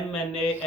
MNA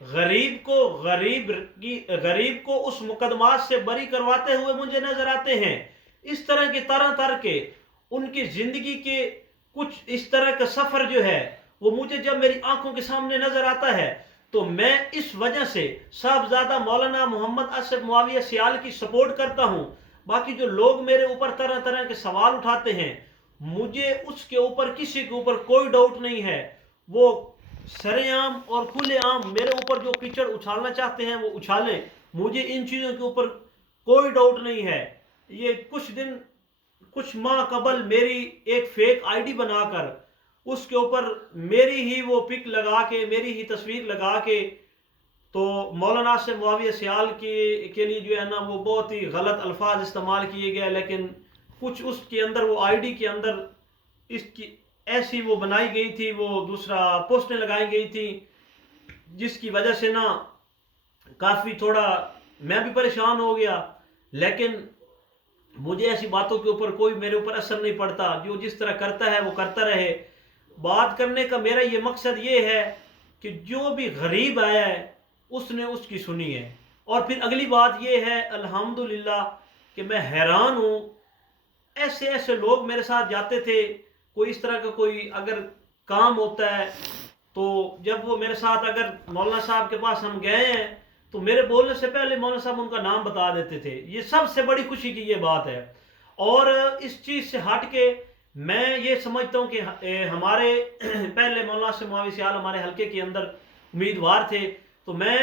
غریب کو اس مقدمات سے بری کرواتے ہوئے مجھے نظر آتے ہیں. اس طرح کے طرح کے ان کی زندگی کے کچھ اس طرح کا سفر جو ہے وہ مجھے جب میری آنکھوں کے سامنے نظر آتا ہے تو میں اس وجہ سے صاحبزادہ مولانا محمد اسد معاویہ سیال کی سپورٹ کرتا ہوں. باقی جو لوگ میرے اوپر طرح طرح کے سوال اٹھاتے ہیں, مجھے اس کے اوپر کسی کے اوپر کوئی ڈاؤٹ نہیں ہے. وہ سرے عام اور کھلے عام میرے اوپر جو کیچڑ اچھالنا چاہتے ہیں وہ اچھالیں, مجھے ان چیزوں کے اوپر کوئی ڈاؤٹ نہیں ہے. یہ کچھ ماہ قبل میری ایک فیک آئی ڈی بنا کر اس کے اوپر میری ہی وہ پک لگا کے, میری ہی تصویر لگا کے, تو مولانا اسد معاویہ سیال کے لیے جو ہے نا وہ بہت ہی غلط الفاظ استعمال کیے گئے. لیکن کچھ اس کے اندر وہ آئی ڈی کے اندر اس کی ایسی وہ بنائی گئی تھی, وہ دوسرا پوسٹیں لگائی گئی تھی, جس کی وجہ سے نا کافی تھوڑا میں بھی پریشان ہو گیا. لیکن مجھے ایسی باتوں کے اوپر کوئی میرے اوپر اثر نہیں پڑتا, جو جس طرح کرتا ہے وہ کرتا رہے. بات کرنے کا میرا یہ مقصد یہ ہے کہ جو بھی غریب آیا ہے اس نے اس کی سنی ہے. اور پھر اگلی بات یہ ہے الحمدللہ کہ میں حیران ہوں, ایسے لوگ میرے ساتھ جاتے تھے, کوئی اس طرح کا کوئی اگر کام ہوتا ہے تو جب وہ میرے ساتھ اگر مولانا صاحب کے پاس ہم گئے ہیں تو میرے بولنے سے پہلے مولانا صاحب ان کا نام بتا دیتے تھے. یہ سب سے بڑی خوشی کی یہ بات ہے. اور اس چیز سے ہٹ کے میں یہ سمجھتا ہوں کہ ہمارے پہلے مولانا اسد معاویہ سیال ہمارے حلقے کے اندر امیدوار تھے, تو میں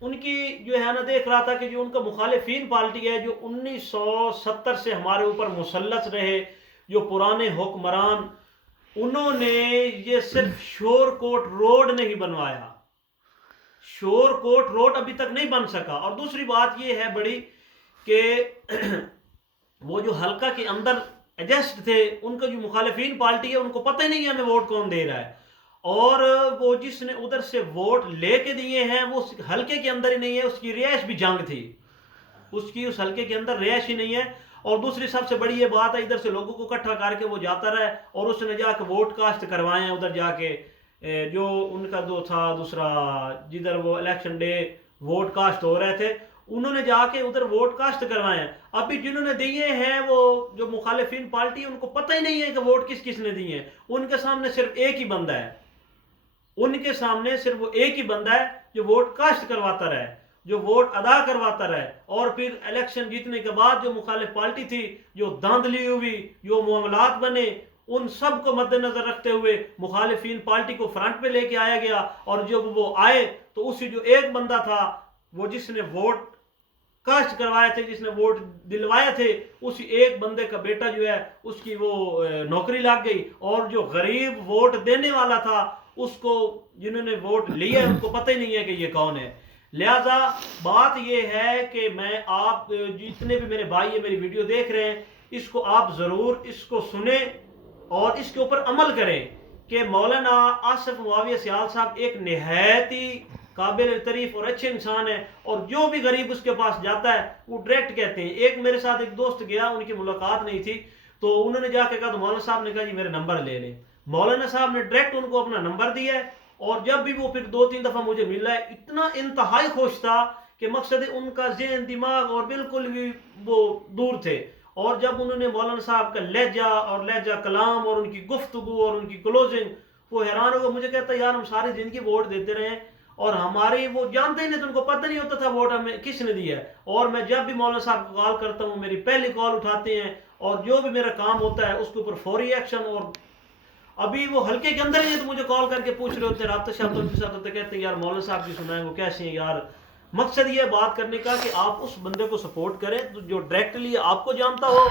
ان کی جو ہے نا دیکھ رہا تھا کہ جو ان کا مخالفین پارٹی ہے جو 1970 سے ہمارے اوپر مسلط رہے, جو پرانے حکمران, انہوں نے یہ صرف شور کوٹ روڈ نہیں بنوایا, شور کوٹ روڈ ابھی تک نہیں بن سکا. اور دوسری بات یہ ہے بڑی کہ وہ جو حلقہ کے اندر ایڈجسٹ تھے, ان کا جو مخالفین پارٹی ہے ان کو پتہ ہی نہیں ہے ہمیں ووٹ کون دے رہا ہے, اور وہ جس نے ادھر سے ووٹ لے کے دیے ہیں وہ حلقے کے اندر ہی نہیں ہے, اس کی رہائش بھی جنگ تھی, اس حلقے کے اندر رہائش ہی نہیں ہے. اور دوسری سب سے بڑی یہ بات ہے ادھر سے لوگوں کو اکٹھا کر کے وہ جاتا رہا اور اس نے جا کے ووٹ کاسٹ کروائے ہیں ادھر جا کے, جو ان کا جو تھا دوسرا جدھر وہ الیکشن ڈے ووٹ کاسٹ ہو رہے تھے انہوں نے جا کے ادھر ووٹ کاسٹ کروائے ہیں. ابھی جنہوں نے دیے ہیں وہ جو مخالفین پارٹی ان کو پتہ ہی نہیں ہے کہ ووٹ کس نے دیے ہیں. ان کے سامنے صرف ایک ہی بندہ ہے, ان کے سامنے صرف وہ ایک ہی بندہ ہے جو ووٹ کاسٹ کرواتا رہے, جو ووٹ ادا کرواتا رہے. اور پھر الیکشن جیتنے کے بعد جو مخالف پارٹی تھی, جو دھاندلی ہوئی, جو معاملات بنے, ان سب کو مد نظر رکھتے ہوئے مخالفین پارٹی کو فرنٹ پہ لے کے آیا گیا. اور جب وہ آئے تو اسی جو ایک بندہ تھا وہ جس نے ووٹ کاسٹ کروایا تھے, جس نے ووٹ دلوائے تھے, اسی ایک بندے کا بیٹا جو ہے اس کی وہ نوکری لگ گئی. اور جو غریب ووٹ دینے والا تھا اس کو جنہوں نے ووٹ لیا ان کو پتہ ہی نہیں ہے کہ یہ کون ہے. لہذا بات یہ ہے کہ میں آپ جتنے بھی میرے بھائی میری ویڈیو دیکھ رہے ہیں اس کو آپ ضرور اس کو سنیں اور اس کے اوپر عمل کریں کہ مولانا اسد معاویہ سیال صاحب ایک نہایت ہی قابل تعریف اور اچھے انسان ہے. اور جو بھی غریب اس کے پاس جاتا ہے وہ ڈائریکٹ کہتے ہیں. ایک میرے ساتھ ایک دوست گیا, ان کی ملاقات نہیں تھی, تو انہوں نے جا کے کہا, تو مولانا صاحب نے کہا جی میرے نمبر لے لیں. مولانا صاحب نے ڈائریکٹ ان کو اپنا نمبر دیا ہے, اور جب بھی وہ پھر 2-3 دفعہ مجھے ملا ہے اتنا انتہائی خوش تھا کہ مقصد ان کا ذہن دماغ اور بالکل بھی وہ دور تھے. اور جب انہوں نے مولانا صاحب کا لہجہ کلام اور ان کی گفتگو اور ان کی کلوزنگ, وہ حیران ہوا. مجھے کہتا یار ہم ساری زندگی ووٹ دیتے رہے اور ہماری وہ جانتے ہی نہیں, تو ان کو پتہ نہیں ہوتا تھا ووٹ ہمیں کس نے دیا ہے. اور میں جب بھی مولانا صاحب کو کال کرتا ہوں میری پہلی کال اٹھاتے ہیں, اور جو بھی میرا کام ہوتا ہے اس کے اوپر فوری ایکشن. اور ابھی وہ ہلکے کے اندر ہی تو مجھے کال کر کے پوچھ رہے ہوتے ہیں, رابطہ شابطہ ان کے ساتھ ہوتے, کہتے ہیں یار مولانا صاحب کی سنائیں وہ کیسے ہیں یار. مقصد یہ بات کرنے کا کہ آپ اس بندے کو سپورٹ کریں جو ڈائریکٹلی آپ کو جانتا ہو,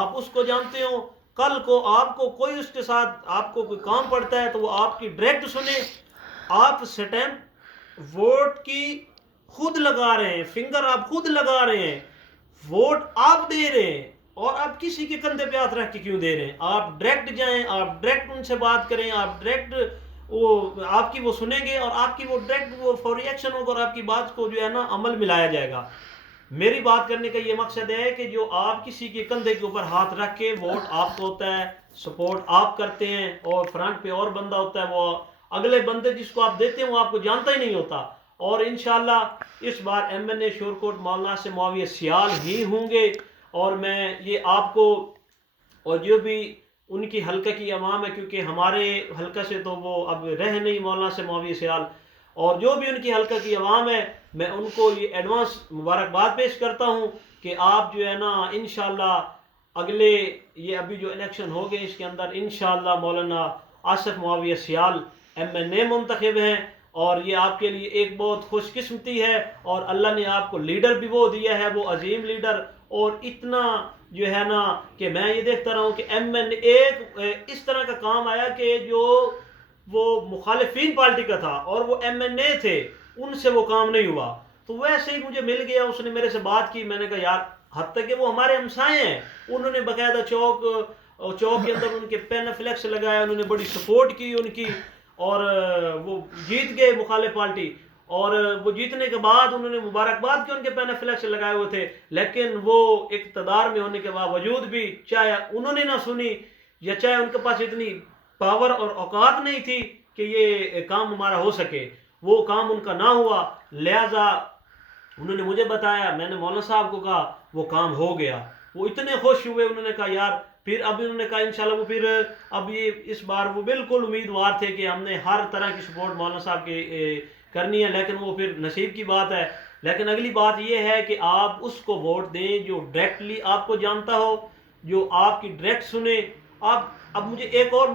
آپ اس کو جانتے ہو. کل کو آپ کو کوئی اس کے ساتھ آپ کو کوئی کام پڑتا ہے تو وہ آپ کی ڈائریکٹ سنیں. آپ سٹیمپ ووٹ کی خود لگا رہے ہیں, فنگر آپ خود لگا رہے ہیں, ووٹ آپ دے رہے ہیں, اور آپ کسی کے کندھے پہ ہاتھ رکھ کے کیوں دے رہے ہیں. آپ ڈائریکٹ جائیں, آپ ڈائریکٹ ان سے بات کریں, آپ ڈائریکٹ وہ آپ کی وہ سنیں گے اور آپ کی وہ ڈائریکٹ وہ فوری ایکشن ہوگا اور آپ کی بات کو جو ہے نا عمل ملایا جائے گا. میری بات کرنے کا یہ مقصد ہے کہ جو آپ کسی کے کندھے کے اوپر ہاتھ رکھ کے ووٹ آپ کو ہوتا ہے, سپورٹ آپ کرتے ہیں, اور فرنٹ پہ اور بندہ ہوتا ہے, وہ اگلے بندے جس کو آپ دیتے ہیں وہ آپ کو جانتا ہی نہیں ہوتا. اور انشاءاللہ اس بار MNA شورکوٹ مولانا سے معاویہ سیال ہی ہوں گے. اور میں یہ آپ کو اور جو بھی ان کی حلقہ کی عوام ہے، کیونکہ ہمارے حلقہ سے تو وہ اب رہ نہیں مولانا سے معاویہ سیال، اور جو بھی ان کی حلقہ کی عوام ہے میں ان کو یہ ایڈوانس مبارکباد پیش کرتا ہوں کہ آپ جو ہے نا انشاءاللہ اگلے یہ ابھی جو الیکشن ہو گئے اس کے اندر انشاءاللہ مولانا آصف معاویہ سیال MNA منتخب ہیں، اور یہ آپ کے لیے ایک بہت خوش قسمتی ہے، اور اللہ نے آپ کو لیڈر بھی وہ دیا ہے، وہ عظیم لیڈر. اور اتنا جو ہے نا کہ میں یہ دیکھتا رہا ہوں کہ MNA ایک اس طرح کا کام آیا کہ جو وہ مخالفین پارٹی کا تھا اور وہ MNA تھے، ان سے وہ کام نہیں ہوا. تو ویسے ہی مجھے مل گیا، اس نے میرے سے بات کی، میں نے کہا یار حتیٰ کہ وہ ہمارے ہمسائے ہیں، انہوں نے باقاعدہ چوک کے اندر ان کے پین فلیکس لگایا، انہوں نے بڑی سپورٹ کی ان کی، اور وہ جیت گئے مخالف پارٹی. اور وہ جیتنے کے بعد انہوں نے مبارکباد کی، ان کے پین فلیکس لگائے ہوئے تھے، لیکن وہ اقتدار میں ہونے کے باوجود بھی چاہے انہوں نے نہ سنی یا چاہے ان کے پاس اتنی پاور اور اوقات نہیں تھی کہ یہ کام ہمارا ہو سکے، وہ کام ان کا نہ ہوا. لہذا انہوں نے مجھے بتایا، میں نے مولانا صاحب کو کہا، وہ کام ہو گیا. وہ اتنے خوش ہوئے، انہوں نے کہا یار پھر اب انہوں نے کہا انشاءاللہ وہ پھر اب یہ اس بار وہ بالکل امیدوار تھے کہ ہم نے ہر طرح کی سپورٹ مولانا صاحب کی کرنی ہے، لیکن وہ پھر نصیب کی بات ہے. لیکن اگلی بات یہ ہے کہ آپ اس کو ووٹ دیں جو ڈائریکٹلی آپ کو جانتا ہو، جو آپ کی ڈائریکٹ سنے. اب مجھے ایک اور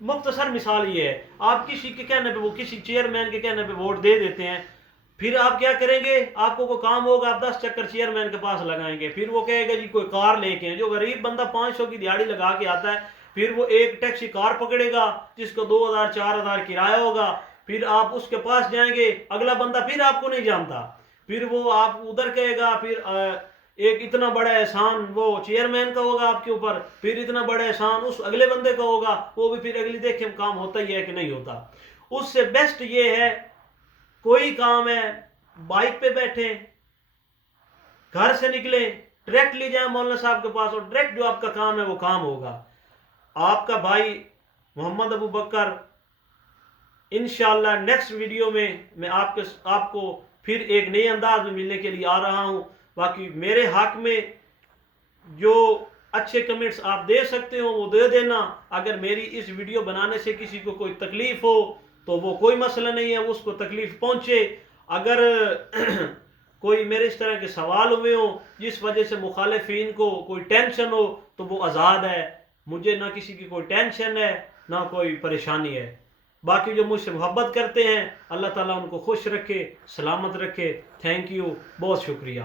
مختصر مثال یہ ہے، آپ کسی کے کہنے پہ، وہ کسی چیئرمین کے کہنے پہ ووٹ دے دیتے ہیں، پھر آپ کیا کریں گے؟ آپ کو کوئی کام ہوگا، آپ 10 چکر چیئرمین کے پاس لگائیں گے، پھر وہ کہے گا جی کوئی کار لے کے ہیں. جو غریب بندہ 500 کی دیہڑی لگا کے آتا ہے، پھر وہ ایک ٹیکسی کار پکڑے گا جس کو 2000 4000 کرایہ ہوگا، پھر آپ اس کے پاس جائیں گے، اگلا بندہ پھر آپ کو نہیں جانتا، پھر وہ آپ ادھر کہے گا، پھر ایک اتنا بڑا احسان وہ چیئرمین کا ہوگا آپ کے اوپر، پھر اتنا بڑا احسان اس اگلے بندے کا ہوگا، وہ بھی پھر اگلی دیکھیں کام ہوتا ہی ہے کہ نہیں ہوتا. اس سے بیسٹ یہ ہے، کوئی کام ہے بائک پہ بیٹھیں، گھر سے نکلیں، ڈائریکٹلی جائیں مولانا صاحب کے پاس، اور ڈائریکٹ جو آپ کا کام ہے وہ کام ہوگا. آپ کا بھائی محمد ابو بکر انشاءاللہ نیکسٹ ویڈیو میں آپ کو پھر ایک نئے انداز میں ملنے کے لیے آ رہا ہوں. باقی میرے حق میں جو اچھے کمنٹس آپ دے سکتے ہو وہ دے دینا. اگر میری اس ویڈیو بنانے سے کسی کو کوئی تکلیف ہو تو وہ کوئی مسئلہ نہیں ہے، اس کو تکلیف پہنچے. اگر کوئی میرے اس طرح کے سوال ہوئے ہوں جس وجہ سے مخالفین کو کوئی ٹینشن ہو تو وہ آزاد ہے، مجھے نہ کسی کی کوئی ٹینشن ہے نہ کوئی پریشانی ہے. باقی جو مجھ سے محبت کرتے ہیں اللہ تعالیٰ ان کو خوش رکھے، سلامت رکھے. تھینک یو، بہت شکریہ.